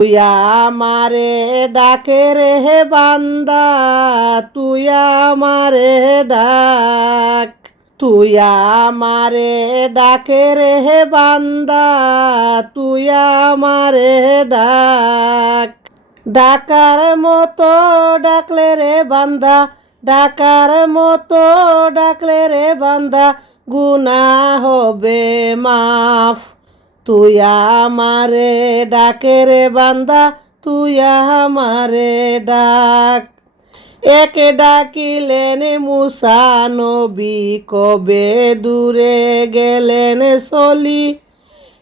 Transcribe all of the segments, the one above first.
তুই আমারে ডাকে রে বান্দা, তুই আমারে ডাক। তুই আমারে ডাকে রে বান্দা, তুই আমারে ডাক। ডাকার মতো ডাকলে রে বান্দা, ডাকার মতো ডাকলে রে বান্দা, গুনাহ হবে মাফ। তুই আমারে ডাকে রে বান্দা, তুই আমারে ডাক। একে ডাকিলেন মুসা নবী, কবে দূরে গেলেন চলি।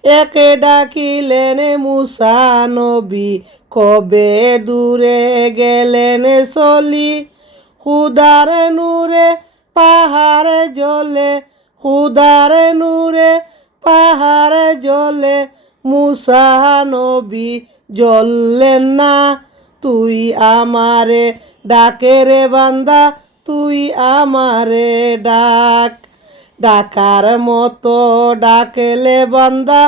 একে ডাকিলেন মুসা নবী, কবে দূরে গেলেন চলি। খুদার নূরে পাহাড় জ্বলে, খুদার নূরে পাহাড় জ্বলে, মুসা নবী জ্বললেন না। তুই আমারে ডাকে রে বান্দা, তুই আমারে ডাক। ডাকার মতো ডাকলে বান্দা,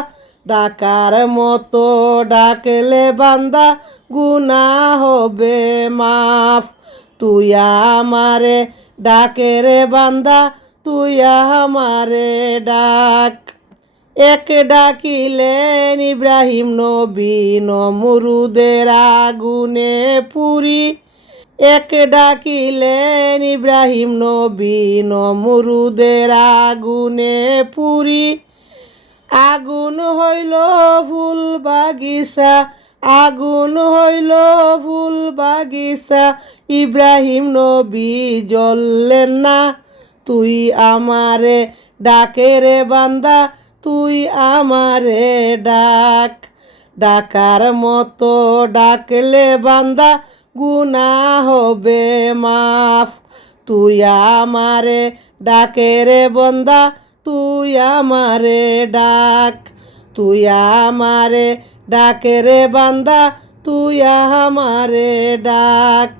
ডাকার মতো ডাকলে বান্দা, গুনাহ হবে মাফ। তুই আমারে ডাকে রে বান্দা, তুই আমারে ডাক। এক ডাকিলেন ইব্রাহিম নবী, নমরুদের আগুনে পুরি। এক ডাকিলেন ইব্রাহিম নবী, নমরুদের আগুনে পুরি। আগুন হইল ফুল বাগিচা, আগুন হইল ফুল বাগিচা, ইব্রাহিম নবী জ্বললেন না। তুই আমারে ডাকে রে বান্দা, তুই আমারে ডাক। ডাকার মতো ডাকলে বান্দা, গুনাহ হবে মাফ। তুই আমারে ডাকে রে বান্দা, তুই আমারে ডাক। তুই আমারে ডাকে রে বান্দা, তুই আমারে ডাক।